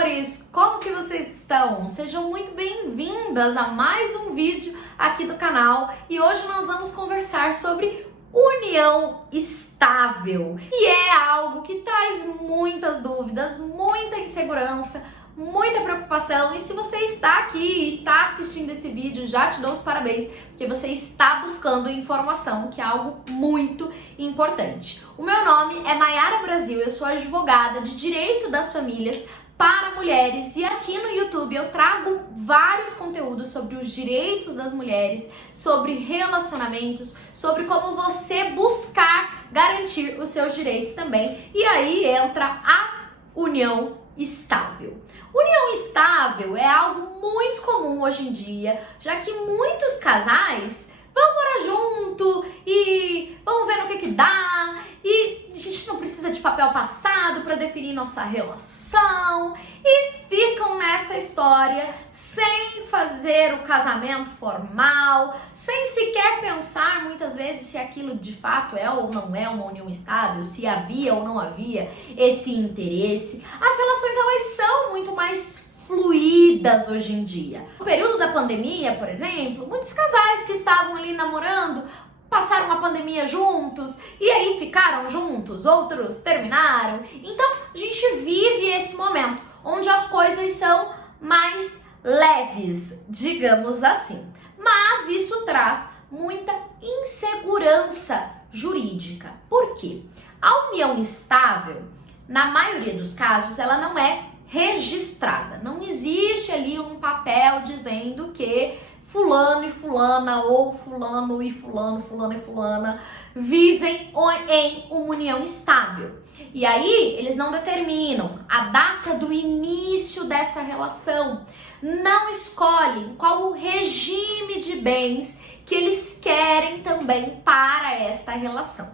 amores! Como que vocês estão? Sejam muito bem-vindas a mais um vídeo aqui do canal e hoje nós vamos conversar sobre união estável, e é algo que traz muitas dúvidas, muita insegurança, muita preocupação. E se você está aqui e está assistindo esse vídeo, já te dou os parabéns, porque você está buscando informação, que é algo muito importante. O meu nome é Mayara Brasil, eu sou advogada de direito das famílias para mulheres e aqui no YouTube eu trago vários conteúdos sobre os direitos das mulheres, sobre relacionamentos, sobre como você buscar garantir os seus direitos também. E aí entra a união estável. União estável é algo muito comum hoje em dia, já que muitos casais vão morar junto e vamos ver no que dá, e a gente não precisa de papel passado para definir nossa relação e ficam nessa história sem fazer o casamento formal, sem sequer pensar muitas vezes se aquilo de fato é ou não é uma união estável, se havia ou não havia esse interesse. As relações elas são muito mais fluídas hoje em dia. No período da pandemia, por exemplo, muitos casais que estavam ali namorando passaram uma pandemia juntos e aí ficaram juntos, outros terminaram. Então a gente vive esse momento onde as coisas são mais leves, digamos assim. Mas isso traz muita insegurança jurídica. Por quê? A união estável, na maioria dos casos, ela não é registrada. Não existe ali um papel dizendo que fulano e fulana, ou fulano e fulano, fulano e fulana vivem em uma união estável. E aí eles não determinam a data do início dessa relação, não escolhem qual o regime de bens que eles querem também para esta relação.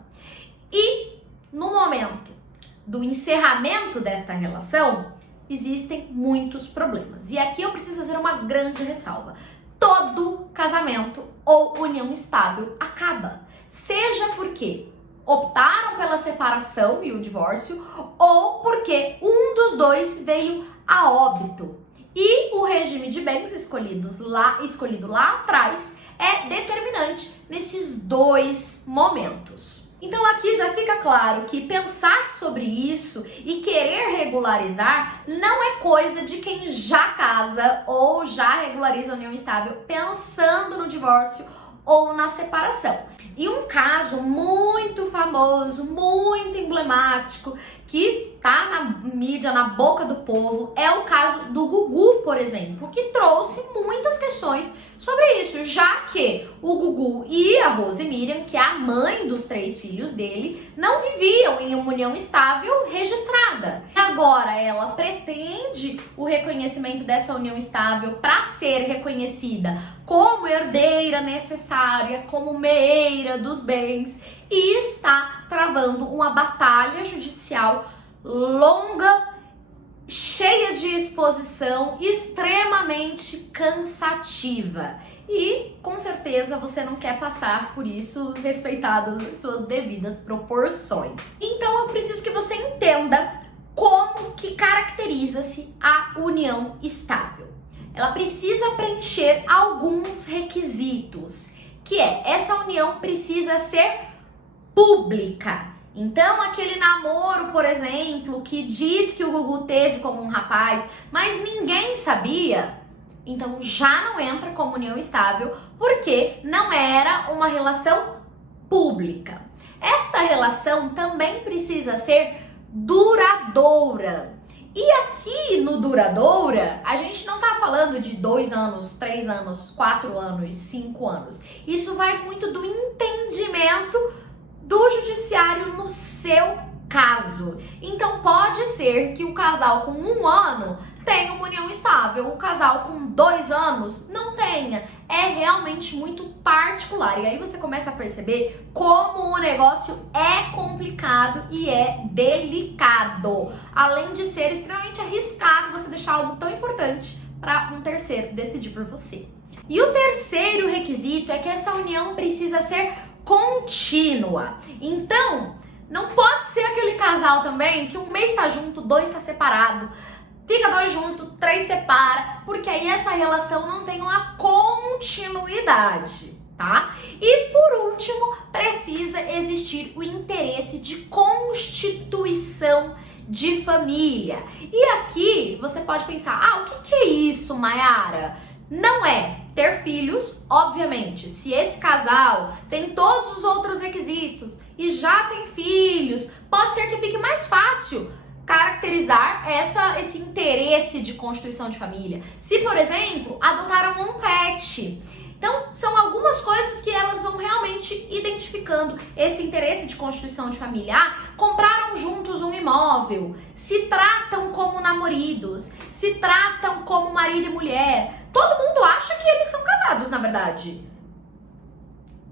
E no momento do encerramento desta relação, existem muitos problemas. E aqui eu preciso fazer uma grande ressalva. Todo casamento ou união estável acaba. Seja porque optaram pela separação e o divórcio, ou porque um dos dois veio a óbito. E o regime de bens escolhido lá atrás é determinante nesses dois momentos. Então aqui já fica claro que pensar sobre isso e querer regularizar não é coisa de quem já casa ou já regulariza a união estável pensando no divórcio ou na separação. E um caso muito famoso, muito emblemático, que tá na mídia, na boca do povo, é o caso do Gugu, por exemplo, que trouxe muitas questões sobre isso, já que o Gugu e a Rose Miriam, que é a mãe dos 3 filhos dele, não viviam em uma união estável registrada. Agora ela pretende o reconhecimento dessa união estável para ser reconhecida como herdeira necessária, como meeira dos bens, e está travando uma batalha judicial longa, cheia de exposição, extremamente cansativa. E com certeza você não quer passar por isso, respeitadas as suas devidas proporções. Então eu preciso que você entenda como que caracteriza-se a união estável. Ela precisa preencher alguns requisitos, que é, essa união precisa ser pública. Então, aquele namoro, por exemplo, que diz que o Gugu teve com um rapaz, mas ninguém sabia, então já não entra como união estável, porque não era uma relação pública. Essa relação também precisa ser duradoura. E aqui no duradoura, a gente não tá falando de 2 anos, 3 anos, 4 anos, 5 anos. Isso vai muito do entendimento do judiciário no seu caso. Então pode ser que o casal com 1 ano tenha uma união estável, o casal com 2 anos não tenha. É realmente muito particular. E aí você começa a perceber como o negócio é complicado e é delicado. Além de ser extremamente arriscado você deixar algo tão importante para um terceiro decidir por você. E o terceiro requisito é que essa união precisa ser contínua. Então, não pode ser aquele casal também que um mês tá junto, 2 tá separado. fica 2 junto, 3 separa, porque aí essa relação não tem uma continuidade, tá? E por último, precisa existir o interesse de constituição de família. E aqui você pode pensar, o que é isso, Mayara? Não é ter filhos, obviamente. Se esse casal tem todos os outros requisitos e já tem filhos, pode ser que fique mais fácil caracterizar esse interesse de constituição de família. Se, por exemplo, adotaram um pet. Então, são algumas coisas que elas vão realmente identificando esse interesse de constituição de família. Compraram juntos um imóvel, se tratam como namoridos, se tratam como marido e mulher. Todo mundo acha que eles são casados, na verdade.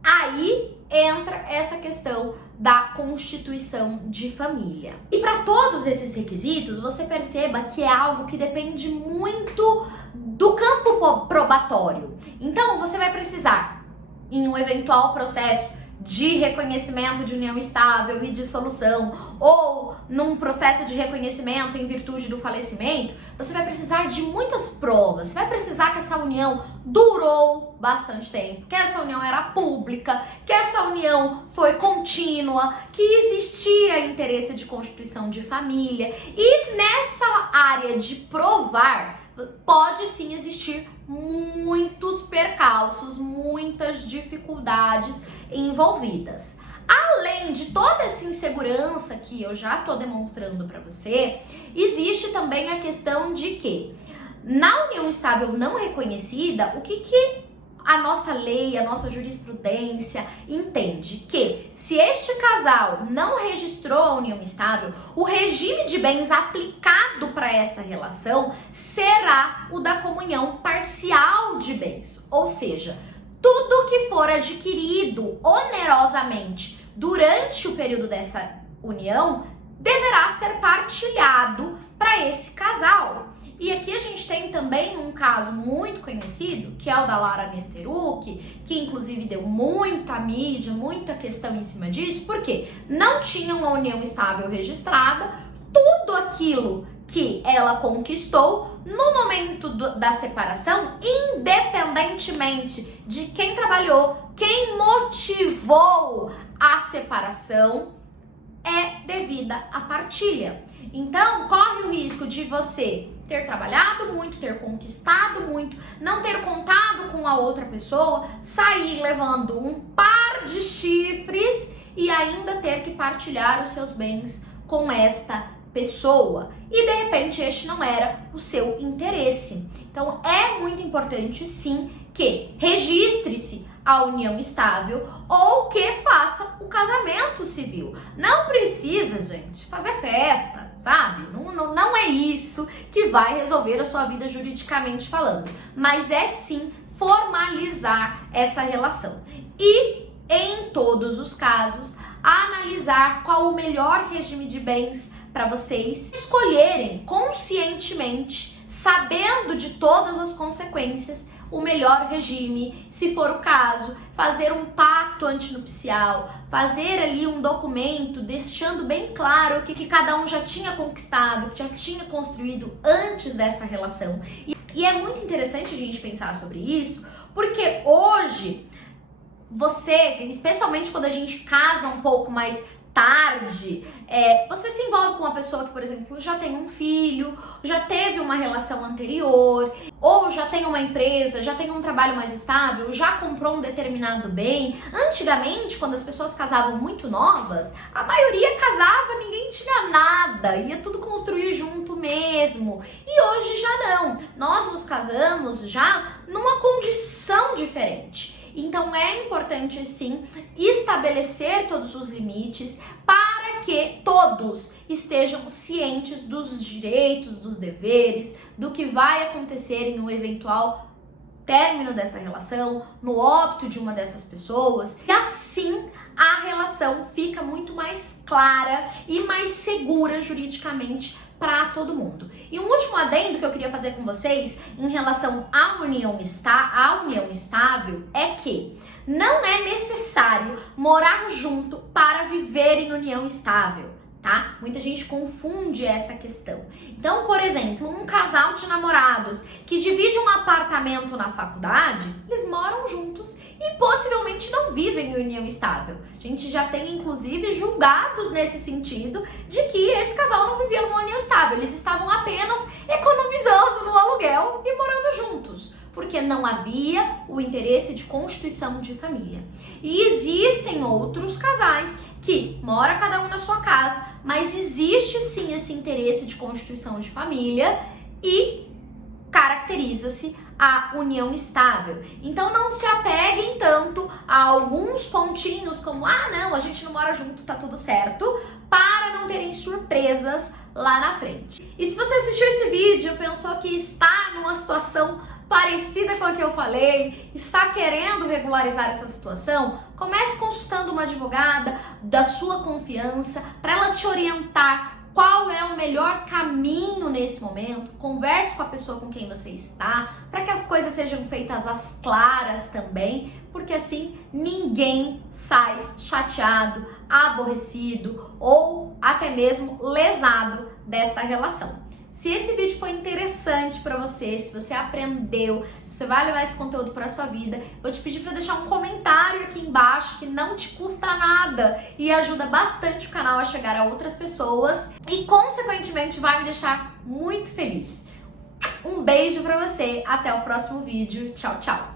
Aí entra essa questão da constituição de família. E para todos esses requisitos, você perceba que é algo que depende muito do campo probatório. Então, você vai precisar, em um eventual processo de reconhecimento de união estável e dissolução, ou num processo de reconhecimento em virtude do falecimento, você vai precisar de muitas provas. Você vai precisar que essa união durou bastante tempo, que essa união era pública, que essa união foi contínua, que existia interesse de constituição de família. E nessa área de provar, pode sim existir muitos percalços, muitas dificuldades envolvidas. Além de toda essa insegurança que eu já tô demonstrando para você, existe também a questão de que na união estável não reconhecida, o que a nossa lei, a nossa jurisprudência entende? Que se este casal não registrou a união estável, o regime de bens aplicado para essa relação será o da comunhão parcial de bens, ou seja, tudo que for adquirido onerosamente durante o período dessa união deverá ser partilhado para esse casal. E aqui a gente tem também um caso muito conhecido, que é o da Lara Nesteruk, que inclusive deu muita mídia, muita questão em cima disso, porque não tinha uma união estável registrada, tudo aquilo que ela conquistou no momento da separação, independentemente de quem trabalhou, quem motivou a separação, é devida à partilha. Então, corre o risco de você ter trabalhado muito, ter conquistado muito, não ter contado com a outra pessoa, sair levando um par de chifres e ainda ter que partilhar os seus bens com esta pessoa. E de repente este não era o seu interesse. Então é muito importante sim que registre-se a união estável ou que faça o casamento civil. Não precisa, gente, fazer festa, sabe? Não é isso que vai resolver a sua vida juridicamente falando, mas é sim formalizar essa relação. E em todos os casos, analisar qual o melhor regime de bens para vocês escolherem conscientemente, sabendo de todas as consequências, o melhor regime, se for o caso, fazer um pacto antinupcial, fazer ali um documento deixando bem claro o que cada um já tinha conquistado, que já tinha construído antes dessa relação. E é muito interessante a gente pensar sobre isso, porque hoje você, especialmente quando a gente casa um pouco mais tarde, você se envolve com uma pessoa que, por exemplo, já tem um filho, já teve uma relação anterior, ou já tem uma empresa, já tem um trabalho mais estável, já comprou um determinado bem. Antigamente, quando as pessoas casavam muito novas, a maioria casava, ninguém tinha nada, ia tudo construir junto mesmo. E hoje já não. Nós nos casamos já numa condição diferente. Então é importante sim estabelecer todos os limites para que todos estejam cientes dos direitos, dos deveres, do que vai acontecer em um eventual término dessa relação, no óbito de uma dessas pessoas. E assim a relação fica muito mais clara e mais segura juridicamente para todo mundo. E um último adendo que eu queria fazer com vocês em relação à união estável é que não é necessário morar junto para viver em união estável, tá? Muita gente confunde essa questão. Então, por exemplo, um casal de namorados que divide um apartamento na faculdade, eles moram juntos e possivelmente não vivem em união estável. A gente já tem, inclusive, julgados nesse sentido de que esse casal não vivia numa união estável. Eles estavam apenas economizando no aluguel e morando juntos, porque não havia o interesse de constituição de família. E existem outros casais que mora cada um na sua casa, mas existe sim esse interesse de constituição de família e caracteriza-se a união estável. Então não se apeguem tanto a alguns pontinhos como não, a gente não mora junto, tá tudo certo, para não terem surpresas lá na frente. E se você assistiu esse vídeo e pensou que está numa situação parecida com a que eu falei, está querendo regularizar essa situação, comece consultando uma advogada da sua confiança para ela te orientar qual é o melhor caminho nesse momento. Converse com a pessoa com quem você está, para que as coisas sejam feitas às claras também, porque assim ninguém sai chateado, aborrecido ou até mesmo lesado dessa relação. Se esse vídeo foi interessante para você, se você aprendeu, se você vai levar esse conteúdo para a sua vida, vou te pedir para deixar um comentário aqui embaixo que não te custa nada e ajuda bastante o canal a chegar a outras pessoas e, consequentemente, vai me deixar muito feliz. Um beijo para você, até o próximo vídeo. Tchau, tchau!